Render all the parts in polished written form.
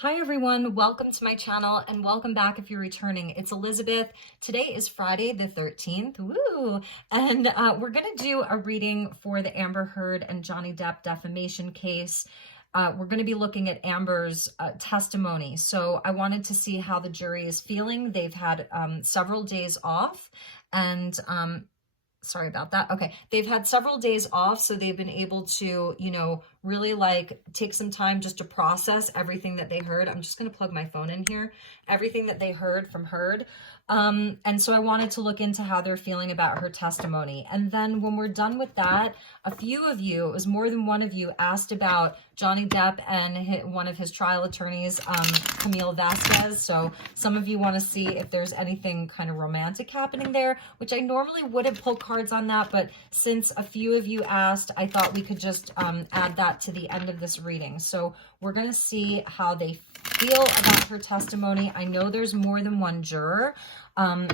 Hi everyone, welcome to my channel and welcome back if you're returning. It's Elizabeth. Today is Friday the 13th, woo! And we're gonna do a reading for the Amber Heard and Johnny Depp defamation case. We're gonna be looking at Amber's testimony. So I wanted to see how the jury is feeling. They've had several days off and sorry about that. Okay. They've had several days off, so they've been able to, really like take some time just to process everything that they heard. I'm just going to plug my phone in here. Everything that they heard from Heard. And so I wanted to look into how they're feeling about her testimony. And then when we're done with that, a few of you, it was more than one of you, asked about Johnny Depp and one of his trial attorneys, Camille Vasquez. So some of you want to see if there's anything kind of romantic happening there, which I normally wouldn't pull cards on that, but since a few of you asked, I thought we could just add that to the end of this reading. So we're going to see how they feel about her testimony. I know there's more than one juror,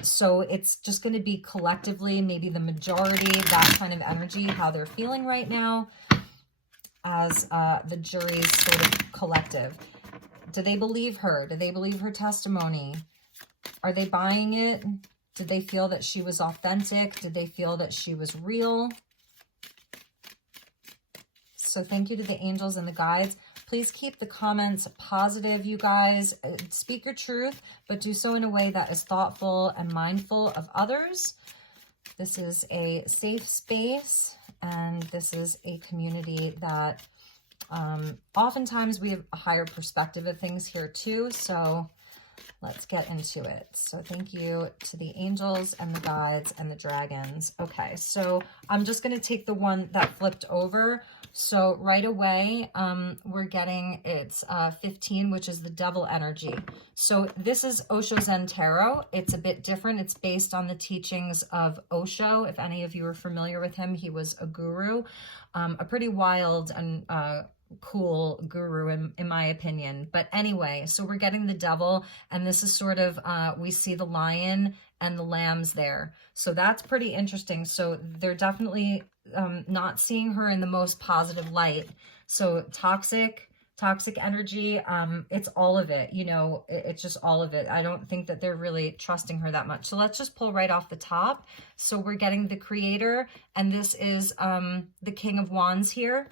so it's just going to be collectively, maybe the majority, that kind of energy, how they're feeling right now as the jury's sort of collective. Do they believe her? Do they believe her testimony? Are they buying it? Did they feel that she was authentic? Did they feel that she was real? So thank you to the angels and the guides. Please keep the comments positive, you guys. Speak your truth, but do so in a way that is thoughtful and mindful of others. This is a safe space, and this is a community that oftentimes we have a higher perspective of things here too. So let's get into it. So thank you to the angels and the guides and the dragons. Okay, so I'm just going to take the one that flipped over. So right away, we're getting, it's 15, which is the devil energy. So this is Osho Zen Tarot. It's a bit different. It's based on the teachings of Osho. If any of you are familiar with him, he was a guru, a pretty wild and cool guru in my opinion. But anyway, so we're getting the devil, and this is sort of we see the lion and the lambs there, so that's pretty interesting. So they're definitely not seeing her in the most positive light. So toxic energy, it's all of it, it's just all of it. I don't think that they're really trusting her that much. So let's just pull right off the top. So we're getting the Creator, and this is the King of Wands here.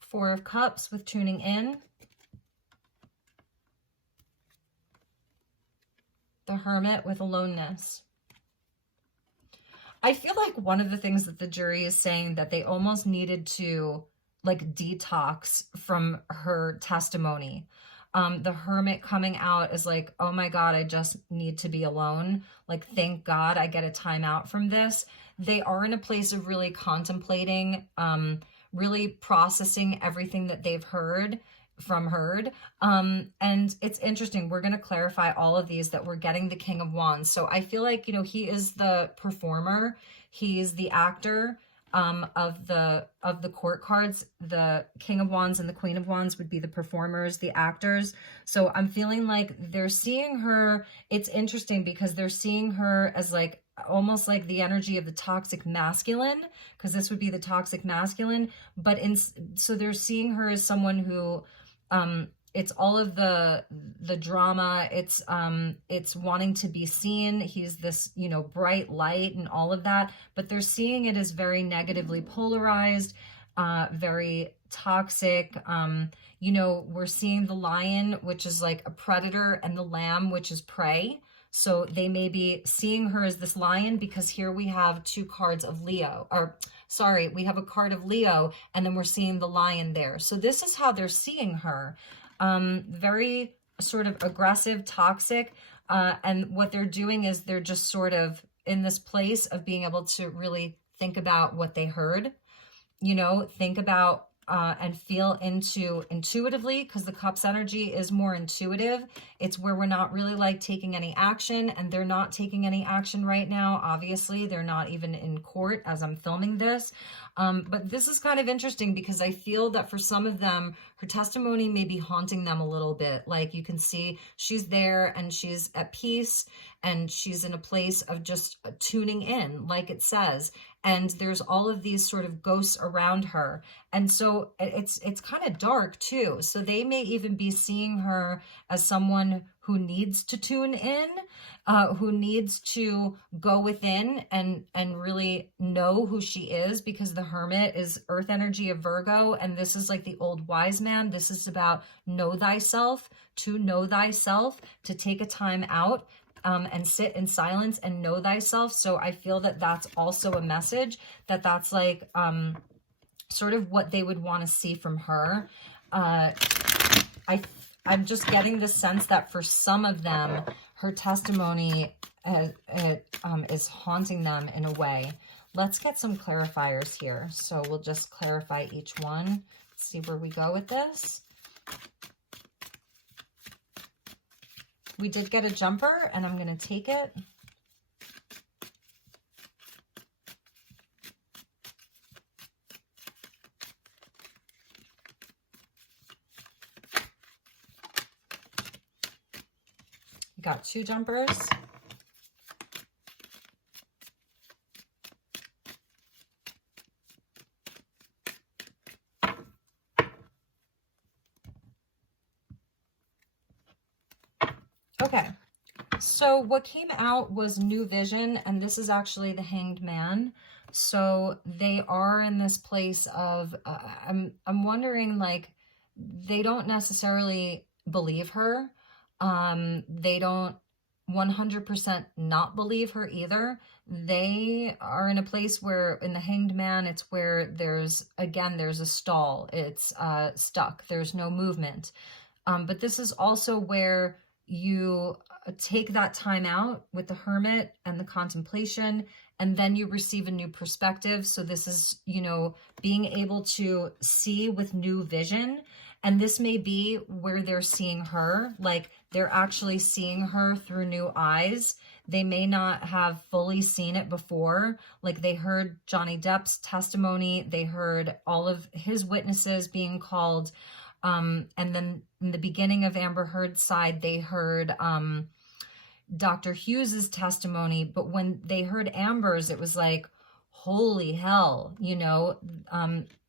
Four of Cups with tuning in. The Hermit with aloneness. I feel like one of the things that the jury is saying that they almost needed to like detox from her testimony. The Hermit coming out is like, oh my God, I just need to be alone. Like, thank God I get a time out from this. They are in a place of really contemplating, really processing everything that they've heard from Heard. And it's interesting. We're going to clarify all of these, that we're getting the King of Wands. So I feel like, he is the performer. He's the actor of the court cards. The King of Wands and the Queen of Wands would be the performers, the actors. So I'm feeling like they're seeing her. It's interesting because they're seeing her as like almost like the energy of the toxic masculine, because this would be the toxic masculine. But so they're seeing her as someone who it's all of the drama. It's wanting to be seen. He's this, bright light and all of that, but they're seeing it as very negatively polarized, very toxic. We're seeing the lion, which is like a predator, and the lamb, which is prey. So they may be seeing her as this lion because here we have two cards of Leo, or sorry, we have a card of Leo, and then we're seeing the lion there. So this is how they're seeing her. Very sort of aggressive, toxic. And what they're doing is they're just sort of in this place of being able to really think about what they heard, think about and feel into intuitively, because the Cups energy is more intuitive. It's where we're not really like taking any action, and they're not taking any action right now. Obviously, they're not even in court as I'm filming this. But this is kind of interesting because I feel that for some of them, her testimony may be haunting them a little bit. Like, you can see she's there and she's at peace and she's in a place of just tuning in, like it says. and there's all of these sort of ghosts around her. And so it's kind of dark too. So they may even be seeing her as someone who needs to tune in, who needs to go within and really know who she is, because the Hermit is earth energy of Virgo, and this is like the old wise man. This is about know thyself, to take a time out and sit in silence and know thyself. So I feel that that's also a message, that's like sort of what they would want to see from her. I'm just getting the sense that for some of them, her testimony is haunting them in a way. Let's get some clarifiers here. So we'll just clarify each one. See where we go with this. We did get a jumper, and I'm going to take it. We got 2 jumpers. Okay, so what came out was new vision, and this is actually the Hanged Man. So they are in this place of, I'm wondering, like, they don't necessarily believe her. They don't 100% not believe her either. They are in a place where in the Hanged Man, it's where there's a stall. It's stuck. There's no movement. But this is also where you take that time out with the Hermit and the contemplation, and then you receive a new perspective. So this is, you know, being able to see with new vision. And this may be where they're seeing her, like they're actually seeing her through new eyes. They may not have fully seen it before. Like they heard Johnny Depp's testimony. They heard all of his witnesses being called. And then in the beginning of Amber Heard's side, they heard Dr. Hughes's testimony. But when they heard Amber's, it was like, holy hell, you know,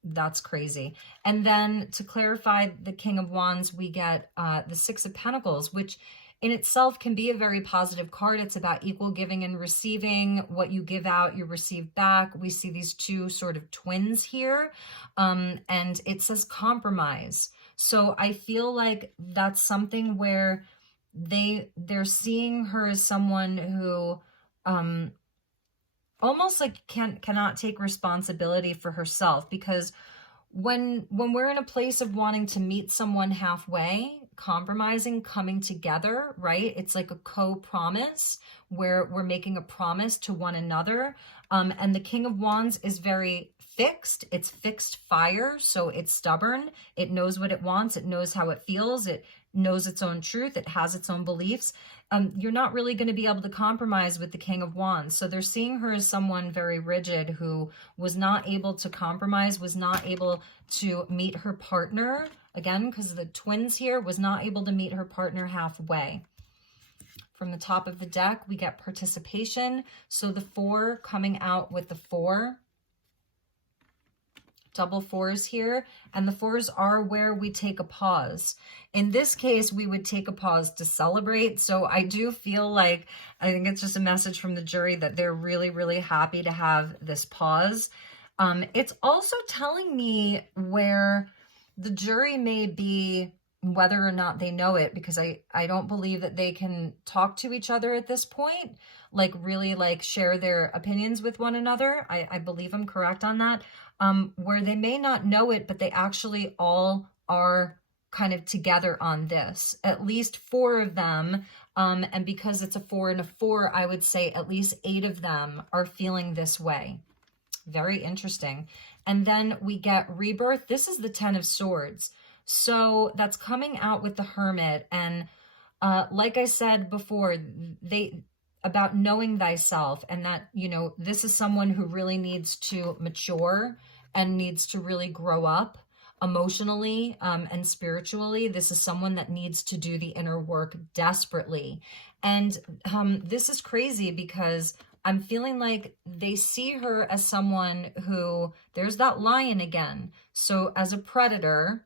that's crazy. And then to clarify the King of Wands, we get the 6 of Pentacles, which in itself can be a very positive card. It's about equal giving and receiving. What you give out, you receive back. We see these 2 sort of twins here. And it says compromise. So I feel like that's something where they're seeing her as someone who almost like cannot take responsibility for herself, because when we're in a place of wanting to meet someone halfway, compromising, coming together, right? It's like a co-promise where we're making a promise to one another. And the King of Wands is very fixed. It's fixed fire. So it's stubborn. It knows what it wants. It knows how it feels. It knows its own truth. It has its own beliefs. You're not really going to be able to compromise with the King of Wands. So they're seeing her as someone very rigid who was not able to compromise, was not able to meet her partner. Again, because the twins here, was not able to meet her partner halfway. From the top of the deck, we get participation. So the 4 coming out with the 4. Double 4s here, and the 4s are where we take a pause. In this case, we would take a pause to celebrate. So I do feel like, I think it's just a message from the jury that they're really, really happy to have this pause. It's also telling me where the jury may be, whether or not they know it, because I don't believe that they can talk to each other at this point, like really like share their opinions with one another. I believe I'm correct on that. Where they may not know it, but they actually all are kind of together on this, at least 4 of them. And because it's a 4 and a 4, I would say at least 8 of them are feeling this way. Very interesting. And then we get rebirth. This is the 10 of Swords. So that's coming out with the Hermit. And like I said before, about knowing thyself, and that, you know, this is someone who really needs to mature and needs to really grow up emotionally and spiritually. This is someone that needs to do the inner work desperately. And this is crazy because I'm feeling like they see her as someone who, there's that lion again. So as a predator,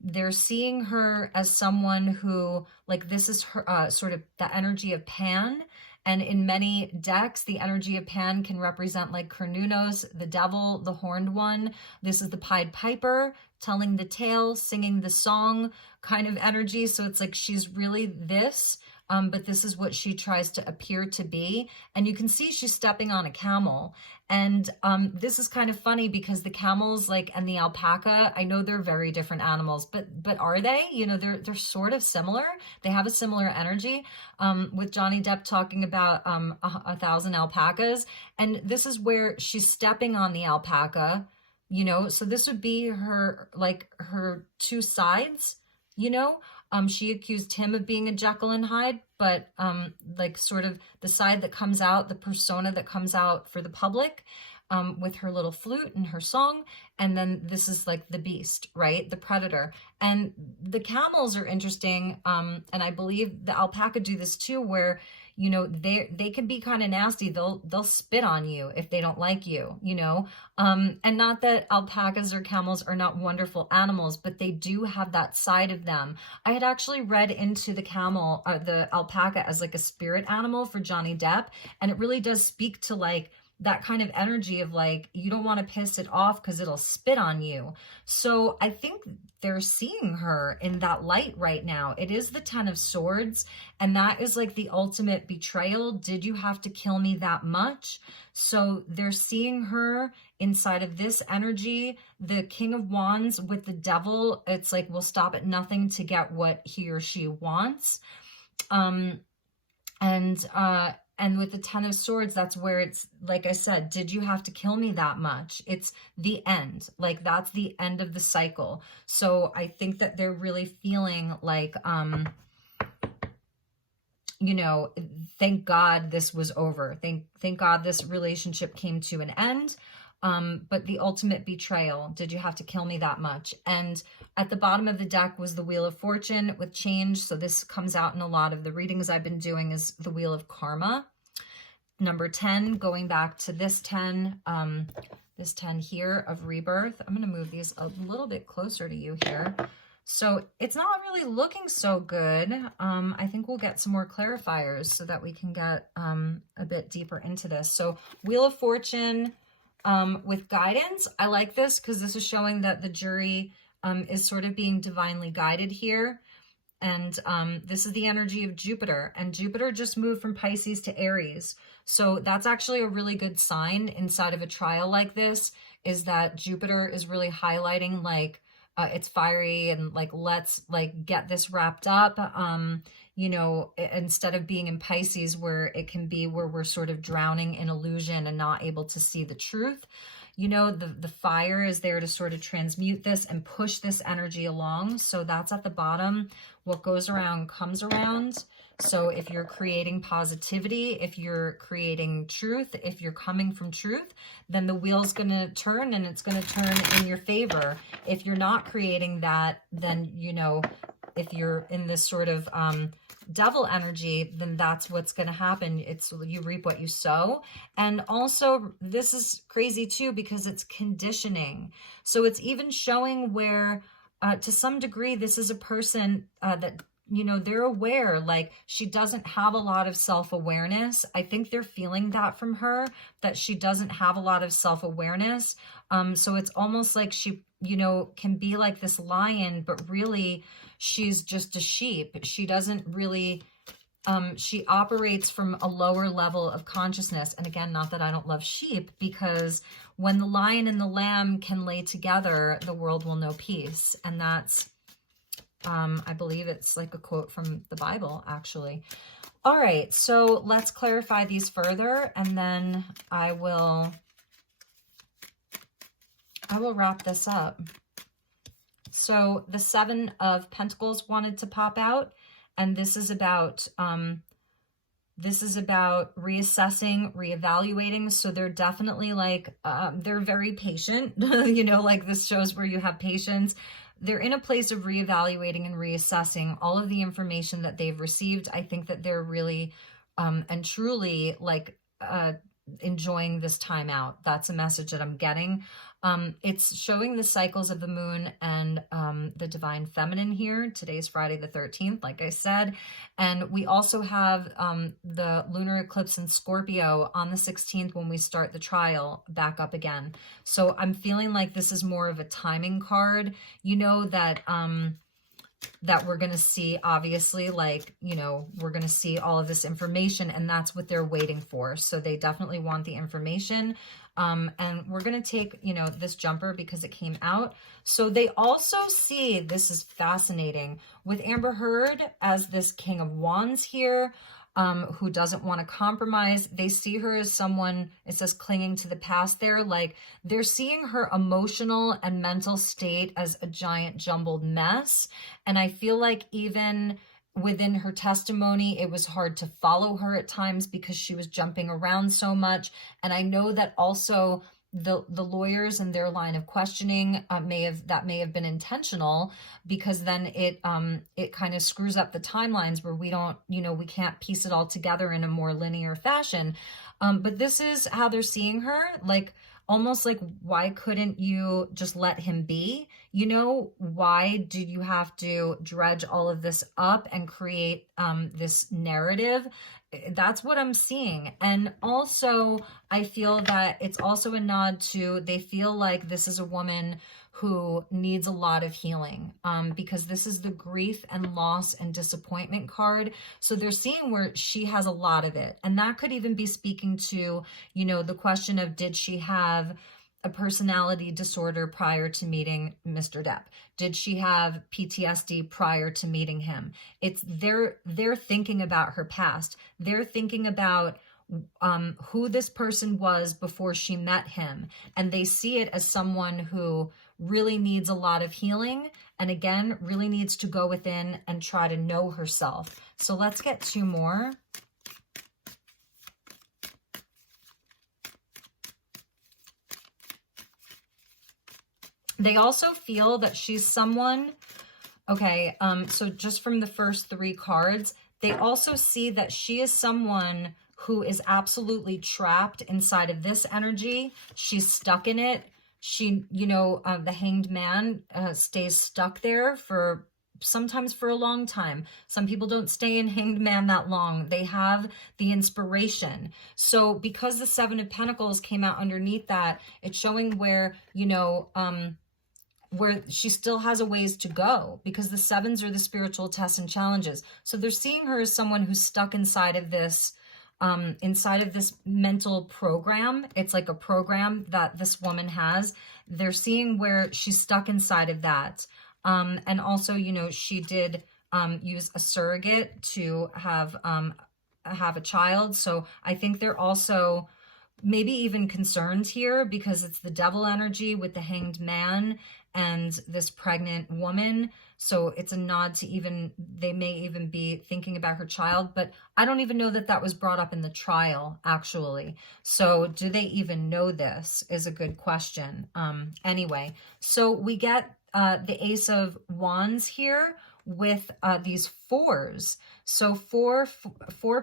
they're seeing her as someone who, like, this is her, sort of the energy of Pan. And in many decks, the energy of Pan can represent like Cernunnos, the devil, the horned one. This is the Pied Piper, telling the tale, singing the song kind of energy. So it's like she's really this, but this is what she tries to appear to be. And you can see she's stepping on a camel. And this is kind of funny because the camels, like, and the alpaca, I know they're very different animals, but are they? You know, they're sort of similar. They have a similar energy. With Johnny Depp talking about 1,000 alpacas, and this is where she's stepping on the alpaca. You know, so this would be her, like, her two sides. You know, she accused him of being a Jekyll and Hyde, but like sort of the side that comes out, the persona that comes out for the public, with her little flute and her song. And then this is like the beast, right? The predator. And the camels are interesting. And I believe the alpaca do this too, where, you know, they can be kind of nasty. They'll spit on you if they don't like you, you know. And not that alpacas or camels are not wonderful animals, but they do have that side of them. I had actually read into the camel, the alpaca, as like a spirit animal for Johnny Depp, and it really does speak to like that kind of energy of like, you don't want to piss it off because it'll spit on you. So I think they're seeing her in that light right now. It is the 10 of Swords, and that is like the ultimate betrayal. Did you have to kill me that much? So they're seeing her inside of this energy. The King of Wands with the devil, it's like, we'll stop at nothing to get what he or she wants. And with the 10 of Swords, that's where it's, like I said, did you have to kill me that much? It's the end. Like, that's the end of the cycle. So I think that they're really feeling like, you know, thank God this was over. Thank God this relationship came to an end. But the ultimate betrayal, did you have to kill me that much? And at the bottom of the deck was the Wheel of Fortune with change. So this comes out in a lot of the readings I've been doing, is the Wheel of Karma. Number 10, going back to this 10 here of rebirth. I'm going to move these a little bit closer to you here. So it's not really looking so good. I think we'll get some more clarifiers so that we can get a bit deeper into this. So Wheel of Fortune with guidance. I like this because this is showing that the jury is sort of being divinely guided here. And this is the energy of Jupiter. And Jupiter just moved from Pisces to Aries. So that's actually a really good sign inside of a trial like this, is that Jupiter is really highlighting like it's fiery and like, let's like get this wrapped up. You know, instead of being in Pisces where it can be where we're sort of drowning in illusion and not able to see the truth. You know, the fire is there to sort of transmute this and push this energy along. So that's at the bottom. What goes around comes around. So if you're creating positivity, if you're creating truth, if you're coming from truth, then the wheel's going to turn, and it's going to turn in your favor. If you're not creating that, then, you know, if you're in this sort of devil energy, then that's what's going to happen. It's, you reap what you sow. And also this is crazy too, because it's conditioning. So it's even showing where to some degree, this is a person that, you know, they're aware, like she doesn't have a lot of self-awareness. I think they're feeling that from her, that she doesn't have a lot of self-awareness. So it's almost like she, you know, can be like this lion, but really she's just a sheep. She doesn't really, she operates from a lower level of consciousness. And again, not that I don't love sheep, because when the lion and the lamb can lay together, the world will know peace. And that's, I believe it's like a quote from the Bible, actually. All right, so let's clarify these further, and then I will wrap this up. So the 7 of Pentacles wanted to pop out, and this is about reassessing, reevaluating. So they're definitely like, they're very patient, you know, like this shows where you have patience. They're in a place of reevaluating and reassessing all of the information that they've received. I think that they're really and truly like enjoying this time out. That's a message that I'm getting. It's showing the cycles of the moon and the divine feminine here. Today's Friday the 13th, like I said. And we also have the lunar eclipse in Scorpio on the 16th when we start the trial back up again. So I'm feeling like this is more of a timing card. You know that that we're going to see, obviously, like, you know, we're going to see all of this information, and that's what they're waiting for. So they definitely want the information. And we're going to take, you know, this jumper because it came out. So they also see, this is fascinating, with Amber Heard as this King of Wands here, who doesn't want to compromise. They see her as someone, it says clinging to the past there, like they're seeing her emotional and mental state as a giant jumbled mess. And I feel like even within her testimony, it was hard to follow her at times because she was jumping around so much. And I know that also the lawyers and their line of questioning may have been intentional, because then it kind of screws up the timelines where we don't, you know, we can't piece it all together in a more linear fashion. But this is how they're seeing her, like almost like, why couldn't you just let him be? You know, why do you have to dredge all of this up and create this narrative? That's what I'm seeing. And also, I feel that it's also a nod to, they feel like this is a woman who needs a lot of healing, because this is the grief and loss and disappointment card. So they're seeing where she has a lot of it. And that could even be speaking to, you know, the question of, did she have a personality disorder prior to meeting Mr. Depp? Did she have PTSD prior to meeting him? It's they're thinking about her past. They're thinking about who this person was before she met him. And they see it as someone who really needs a lot of healing. And again, really needs to go within and try to know herself. So let's get two more. They also feel that she's someone, okay, so just from the first three cards, they also see that she is someone who is absolutely trapped inside of this energy. She's stuck in it. She, you know, the Hanged Man stays stuck there for sometimes for a long time. Some people don't stay in Hanged Man that long. They have the inspiration. So because the Seven of Pentacles came out underneath that, it's showing where, you know, where she still has a ways to go, because the sevens are the spiritual tests and challenges. So they're seeing her as someone who's stuck inside of this mental program. It's like a program that this woman has. They're seeing where she's stuck inside of that. And also, you know, she did use a surrogate to have a child. So I think they're also maybe even concerned here, because it's the devil energy with the Hanged Man and this pregnant woman. So it's a nod to, even they may even be thinking about her child, but I don't even know that that was brought up in the trial, actually. So do they even know this is a good question. Anyway, so we get the Ace of Wands here with these fours. So 4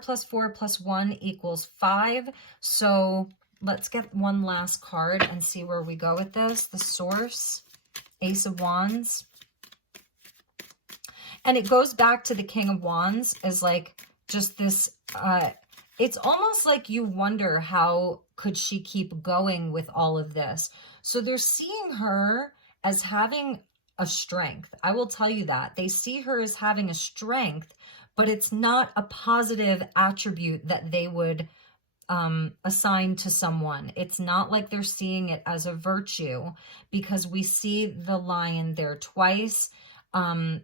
plus 4 plus 1 equals 5. So let's get one last card and see where we go with this. The Source, Ace of Wands. And it goes back to the King of Wands as like just this, it's almost like you wonder, how could she keep going with all of this? So they're seeing her as having a strength. I will tell you that. They see her as having a strength, but it's not a positive attribute that they would assign to someone. It's not like they're seeing it as a virtue, because we see the Lion there twice,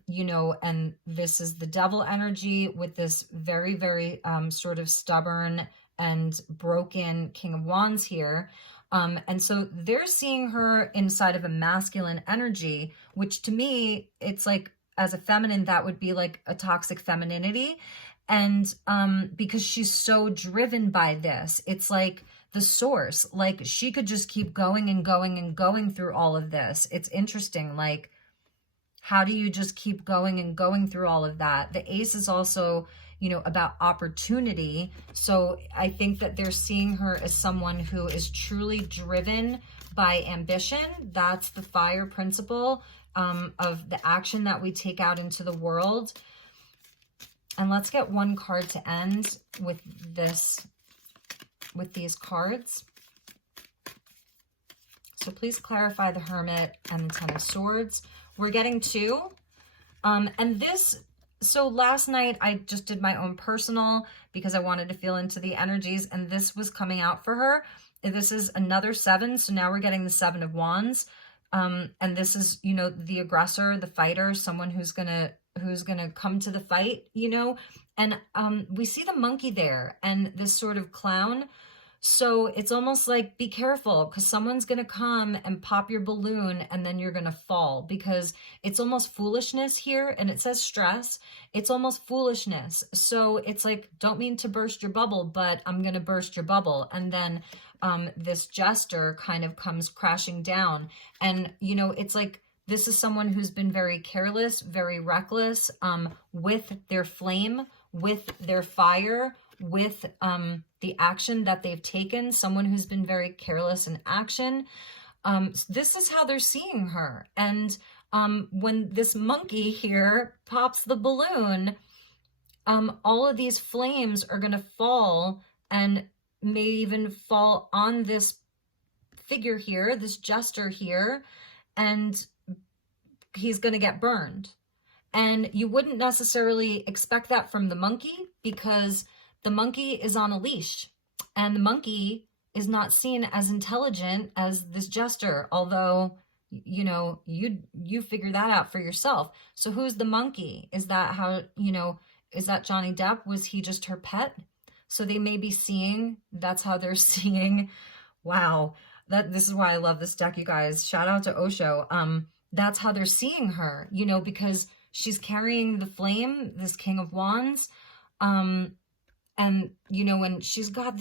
you know, and this is the devil energy with this very, very sort of stubborn and broken King of Wands here. And so they're seeing her inside of a masculine energy, which to me, it's like, as a feminine, that would be like a toxic femininity. And because she's so driven by this, it's like the Source, like she could just keep going and going and going through all of this. It's interesting, like, how do you just keep going and going through all of that? The Ace is also, you know, about opportunity. So I think that they're seeing her as someone who is truly driven by ambition. That's the fire principle of the action that we take out into the world. And let's get one card to end with this, with these cards. So please clarify the Hermit and the Ten of Swords. We're getting 2. And this, so last night I just did my own personal because I wanted to feel into the energies, and this was coming out for her. And this is another 7. So now we're getting the 7 of Wands. And this is, you know, the aggressor, the fighter, someone who's gonna come to the fight, you know. And we see the monkey there and this sort of clown. So it's almost like, be careful, because someone's going to come and pop your balloon and then you're going to fall, because it's almost foolishness here. And it says stress. It's almost foolishness. So it's like, don't mean to burst your bubble, but I'm going to burst your bubble. And then this jester kind of comes crashing down. And, you know, it's like, this is someone who's been very careless, very reckless with their flame, with their fire, with the action that they've taken, someone who's been very careless in action. This is how they're seeing her. And when this monkey here pops the balloon, all of these flames are going to fall, and may even fall on this figure here, this jester here, and he's going to get burned. And you wouldn't necessarily expect that from the monkey, because the monkey is on a leash, and the monkey is not seen as intelligent as this jester, although, you know, you figure that out for yourself. So who's the monkey? Is that how, you know, is that Johnny Depp? Was he just her pet? So they may be seeing, that's how they're seeing. Wow. This is why I love this deck, you guys. Shout out to Osho. That's how they're seeing her, you know, because she's carrying the flame, this King of Wands. And, you know, and she's got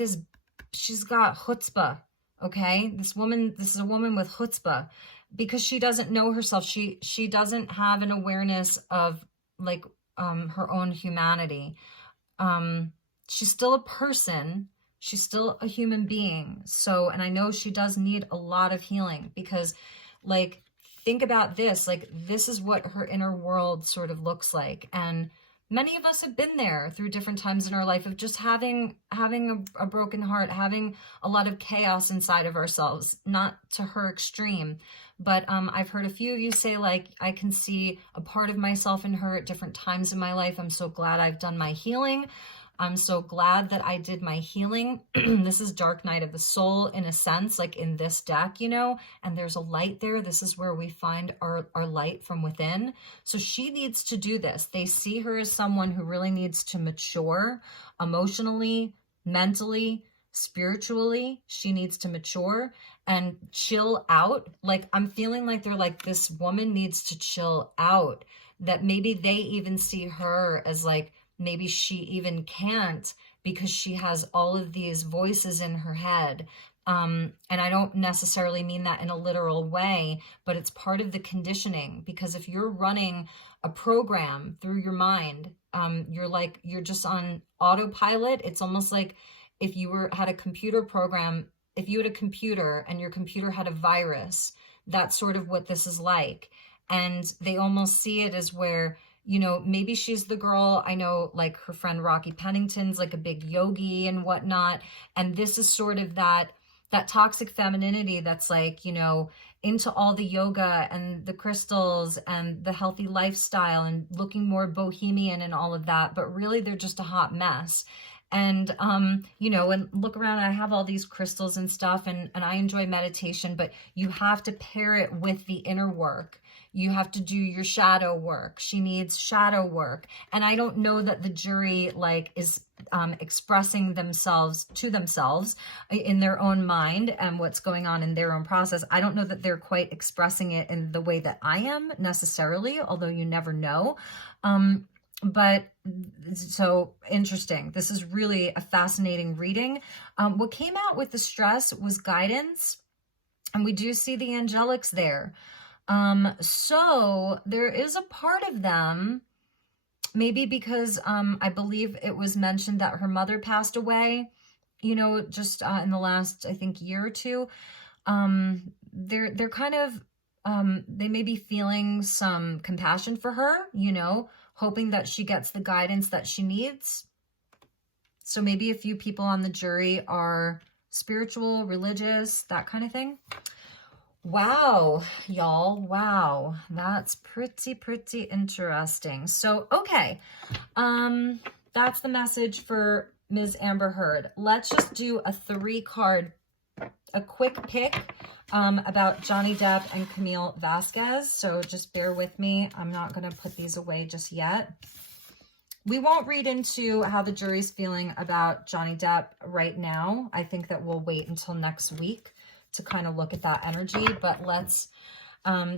chutzpah, okay? This is a woman with chutzpah, because she doesn't know herself. She doesn't have an awareness of, like, her own humanity. She's still a person. She's still a human being. So, and I know she does need a lot of healing, because, like, think about this, like, this is what her inner world sort of looks like. And many of us have been there through different times in our life of just having a broken heart, having a lot of chaos inside of ourselves, not to her extreme. But I've heard a few of you say, like, I can see a part of myself in her at different times in my life. I'm so glad I've done my healing. I'm so glad that I did my healing. This is Dark Night of the Soul, in a sense, like in this deck, you know, and there's a light there. This is where we find our light from within. So she needs to do this. They see her as someone who really needs to mature emotionally, mentally, spiritually. She needs to mature and chill out. Like, I'm feeling like they're like, this woman needs to chill out, that maybe they even see her as like, maybe she even can't, because she has all of these voices in her head. And I don't necessarily mean that in a literal way, but it's part of the conditioning. Because if you're running a program through your mind, you're just on autopilot. It's almost like if you had a computer program, if you had a computer and your computer had a virus, that's sort of what this is like. And they almost see it as where, you know, maybe she's the girl. I know, like, her friend Rocky Pennington's like a big yogi and whatnot. And this is sort of that toxic femininity that's like, you know, into all the yoga and the crystals and the healthy lifestyle and looking more bohemian and all of that. But really, they're just a hot mess. And, you know, and look around, I have all these crystals and stuff, and I enjoy meditation, but you have to pair it with the inner work. You have to do your shadow work. She needs shadow work. And I don't know that the jury, like, is expressing themselves to themselves in their own mind and what's going on in their own process. I don't know that they're quite expressing it in the way that I am necessarily, although you never know. But so interesting. This is really a fascinating reading. What came out with the stress was guidance, and we do see the angelics there. So there is a part of them Maybe because I believe it was mentioned that her mother passed away, you know, just in the last, I think, year or two. They're kind of, they may be feeling some compassion for her, you know, hoping that she gets the guidance that she needs. So maybe a few people on the jury are spiritual, religious, that kind of thing. Wow, y'all. Wow. That's pretty interesting. So, okay. That's the message for Ms. Amber Heard. Let's just do a 3-card, a quick pick about Johnny Depp and Camille Vasquez. So just bear with me. I'm not going to put these away just yet. We won't read into how the jury's feeling about Johnny Depp right now. I think that we'll wait until next week to kind of look at that energy, but let's,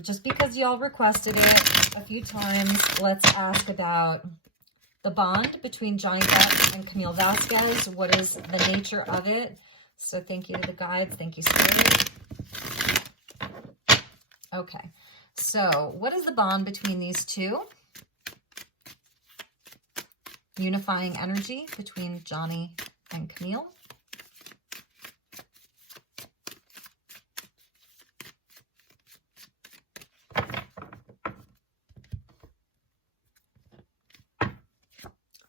just because y'all requested it a few times, let's ask about the bond between Johnny Depp and Camille Vasquez. What is the nature of it? So thank you to the guides. Thank you, Spirit. Okay, so what is the bond between these two? Unifying energy between Johnny and Camille.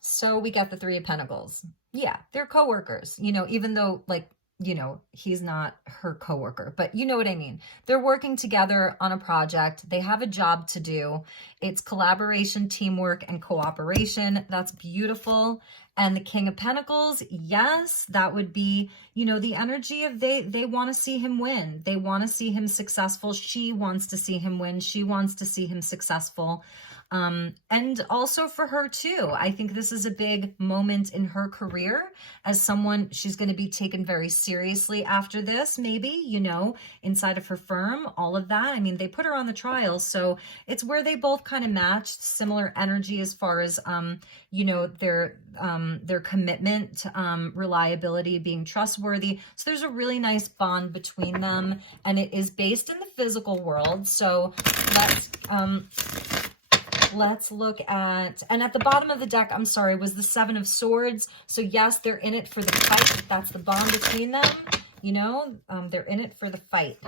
So we got the 3 of Pentacles. Yeah, they're coworkers, you know, even though, like, you know, he's not her coworker, but you know what I mean. They're working together on a project. They have a job to do. It's collaboration, teamwork, and cooperation. That's beautiful. And the King of Pentacles, yes, that would be, you know, the energy of they want to see him win. They want to see him successful. She wants to see him win. She wants to see him successful. And also for her too. I think this is a big moment in her career as someone, she's going to be taken very seriously after this, maybe, you know, inside of her firm, all of that. I mean, they put her on the trial, so it's where they both kind of matched, similar energy as far as, you know, their commitment, reliability, being trustworthy. So there's a really nice bond between them, and it is based in the physical world. So let's look at, and at the bottom of the deck, I'm sorry, was the 7 of Swords. So yes, they're in it for the fight. That's the bond between them. You know, they're in it for the fight.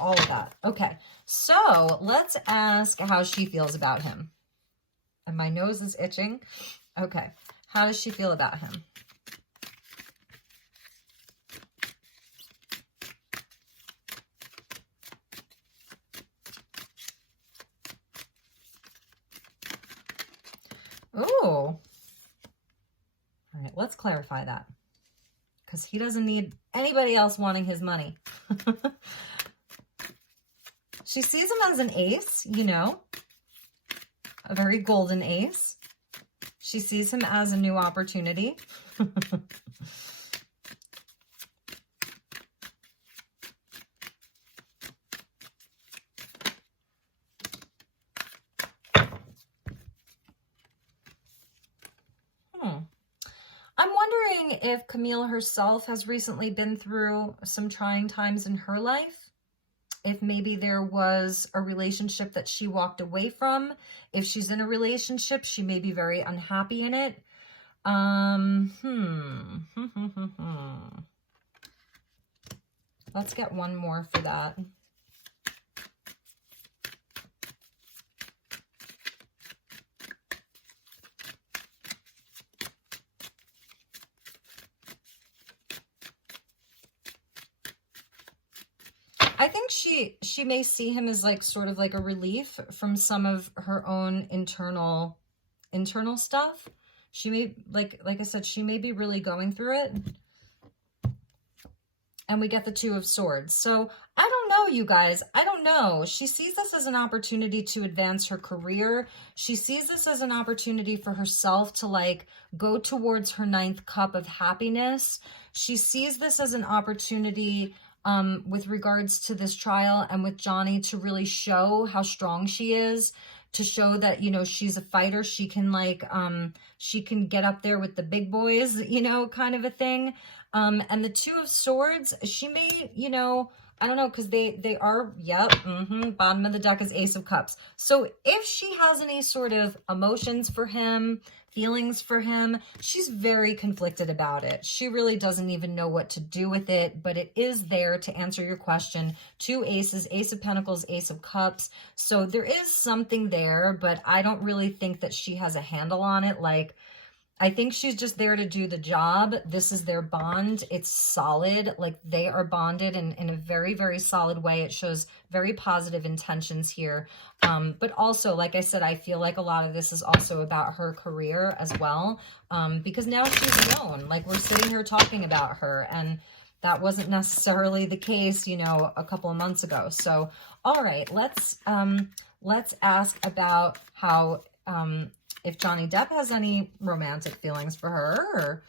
All of that. Okay, so let's ask how she feels about him. And my nose is itching. Okay, how does she feel about him? Oh, all right, let's clarify that, because he doesn't need anybody else wanting his money. She sees him as an ace, you know, a very golden ace. She sees him as a new opportunity. I'm wondering if Camille herself has recently been through some trying times in her life. If maybe there was a relationship that she walked away from. If she's in a relationship, she may be very unhappy in it. Let's get one more for that. I think she may see him as like sort of like a relief from some of her own internal stuff. She may, like I said, she may be really going through it. And we get the 2 of Swords. So I don't know, you guys. I don't know. She sees this as an opportunity to advance her career. She sees this as an opportunity for herself to like go towards her 9th cup of happiness. She sees this as an opportunity with regards to this trial and with Johnny to really show how strong she is, to show that, you know, she's a fighter. She can like, she can get up there with the big boys, you know, kind of a thing. And the 2 of Swords, she may, you know, I don't know, because they are, yep, bottom of the deck is Ace of Cups. So if she has any sort of emotions for him, feelings for him, she's very conflicted about it. She really doesn't even know what to do with it, but it is there to answer your question. Two aces, Ace of Pentacles, Ace of Cups. So there is something there, but I don't really think that she has a handle on it. Like, I think she's just there to do the job. This is their bond. It's solid. Like, they are bonded in a very, very solid way. It shows very positive intentions here. But also, like I said, I feel like a lot of this is also about her career as well. Because now she's known. Like, we're sitting here talking about her, and that wasn't necessarily the case, you know, a couple of months ago. So, all right, let's ask about how, if Johnny Depp has any romantic feelings for her, or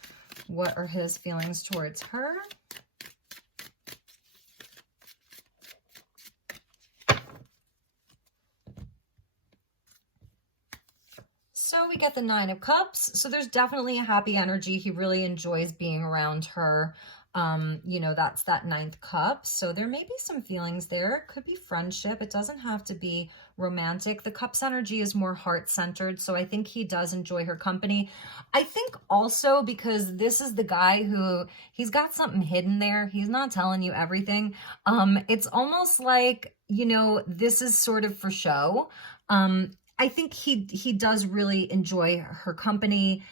what are his feelings towards her? So we get the Nine of Cups. So there's definitely a happy energy. He really enjoys being around her. You know, that's that ninth cup. So there may be some feelings there. It could be friendship. It doesn't have to be romantic. The Cups energy is more heart-centered. So I think he does enjoy her company. I think also because this is the guy who, he's got something hidden there. He's not telling you everything. It's almost like, you know, this is sort of for show. I think he does really enjoy her company.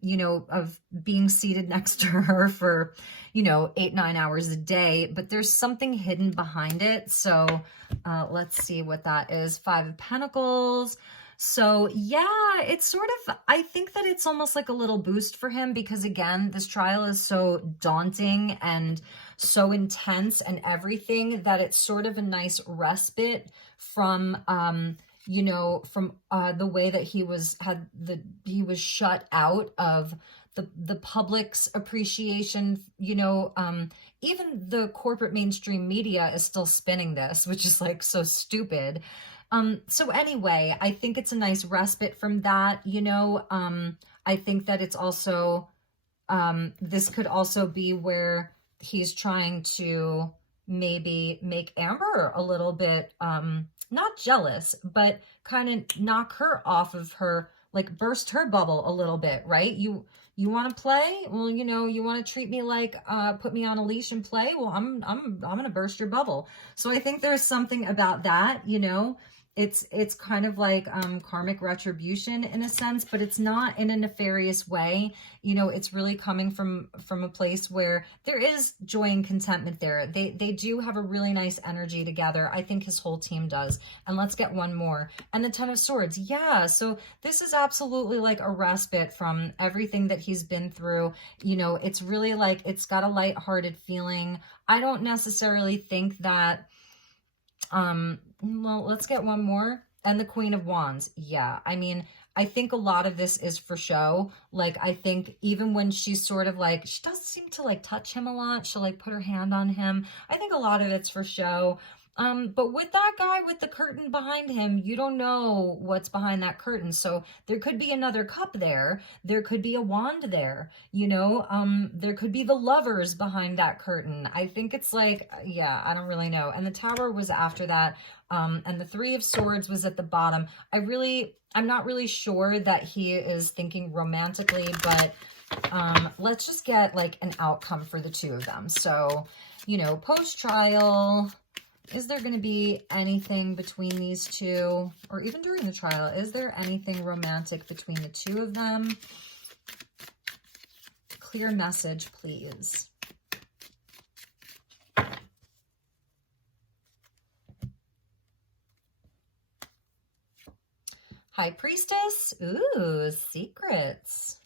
You know, of being seated next to her for, you know, 8-9 hours a day, but there's something hidden behind it. So let's see what that is. Five of Pentacles. So yeah, it's sort of, I think that it's almost like a little boost for him, because again, this trial is so daunting and so intense and everything, that it's sort of a nice respite from, you know, from the way that he was shut out of the public's appreciation. You know, even the corporate mainstream media is still spinning this, which is like so stupid. So anyway, I think it's a nice respite from that. You know, I think that it's also, this could also be where he's trying to maybe make Amber a little bit, not jealous, but kind of knock her off of her, like burst her bubble a little bit, right? You want to play? Well, you know, you want to treat me like, put me on a leash and play? Well, I'm going to burst your bubble. So I think there's something about that, you know. It's kind of like karmic retribution in a sense, but it's not in a nefarious way. You know, it's really coming from a place where there is joy and contentment there. They do have a really nice energy together. I think his whole team does. And let's get one more. And the Ten of Swords. Yeah, so this is absolutely like a respite from everything that he's been through. You know, it's really like, it's got a lighthearted feeling. I don't necessarily think that, well, let's get one more. And the Queen of Wands. Yeah, I mean, I think a lot of this is for show. Like, I think even when she's sort of like, she does seem to like touch him a lot. She'll like put her hand on him. I think a lot of it's for show. But with that guy with the curtain behind him, you don't know what's behind that curtain. So there could be another cup there. There could be a wand there, you know, there could be the lovers behind that curtain. I think it's like, yeah, I don't really know. And the Tower was after that. And the Three of Swords was at the bottom. I'm not really sure that he is thinking romantically, but, let's just get like an outcome for the two of them. So, you know, post-trial, is there going to be anything between these two, or even during the trial? Is there anything romantic between the two of them? Clear message, please. High Priestess. Ooh, secrets.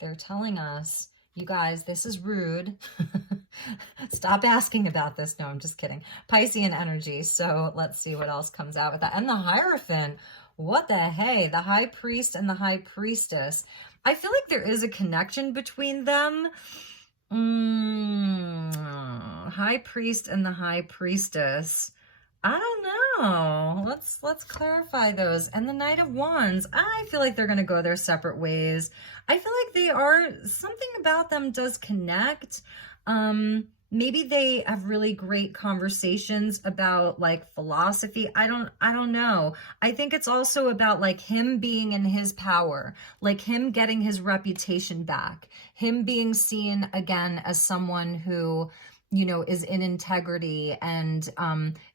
They're telling us, you guys, this is rude. Stop asking about this. No, I'm just kidding. Piscean energy. So let's see what else comes out with that. And the Hierophant. What the hey? The High Priest and the High Priestess. I feel like there is a connection between them. High Priest and the High Priestess. I don't know. Let's clarify those. And the Knight of Wands. I feel like they're going to go their separate ways. I feel like they are, something about them does connect. maybe they have really great conversations about like philosophy. I don't know. I think it's also about like him being in his power, like him getting his reputation back, him being seen again as someone who, you know, is in integrity. And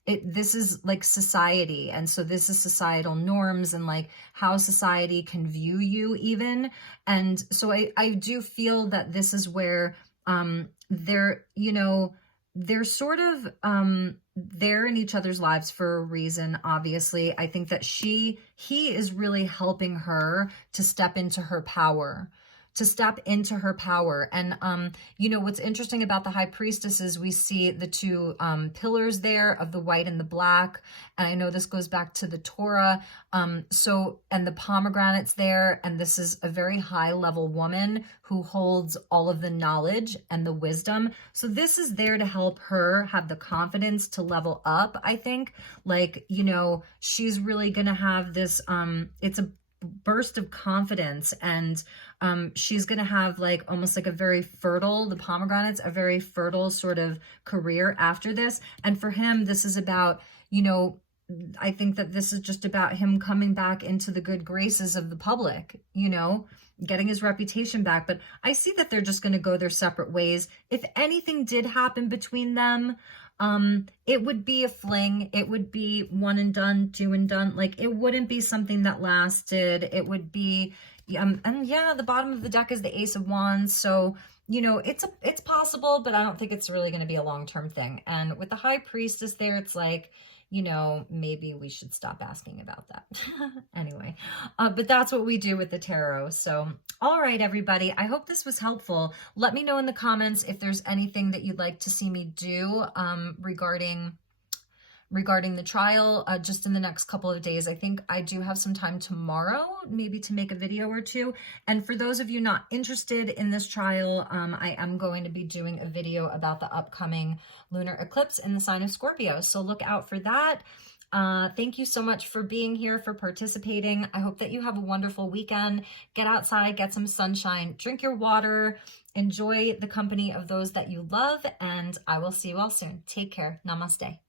this is like society, and so this is societal norms and like how society can view you even. And so I do feel that this is where they're, you know, they're sort of they're in each other's lives for a reason. Obviously, I think that he is really helping her to step into her power, to step into her power. And you know, what's interesting about the high priestess is we see the two pillars there of the white and the black. And I know this goes back to the Torah. So, and the pomegranates there, and this is a very high level woman who holds all of the knowledge and the wisdom. So this is there to help her have the confidence to level up. I think, like, you know, she's really gonna have this it's a burst of confidence, and she's gonna have like almost like a very fertile, the pomegranates, a very fertile sort of career after this. And for him, this is about, you know, I think that this is just about him coming back into the good graces of the public, you know, getting his reputation back. But I see that they're just going to go their separate ways. If anything did happen between them, it would be a fling. It would be one and done, two and done. Like, it wouldn't be something that lasted. It would be, and yeah, the bottom of the deck is the Ace of Wands. So, you know, it's possible, but I don't think it's really going to be a long-term thing. And with the High Priestess there, it's like, you know, maybe we should stop asking about that. Anyway, but that's what we do with the tarot. So, all right, everybody, I hope this was helpful. Let me know in the comments if there's anything that you'd like to see me do regarding the trial just in the next couple of days. I think I do have some time tomorrow, maybe to make a video or two. And for those of you not interested in this trial, I am going to be doing a video about the upcoming lunar eclipse in the sign of Scorpio. So look out for that. Thank you so much for being here, for participating. I hope that you have a wonderful weekend. Get outside, get some sunshine, drink your water, enjoy the company of those that you love, and I will see you all soon. Take care. Namaste.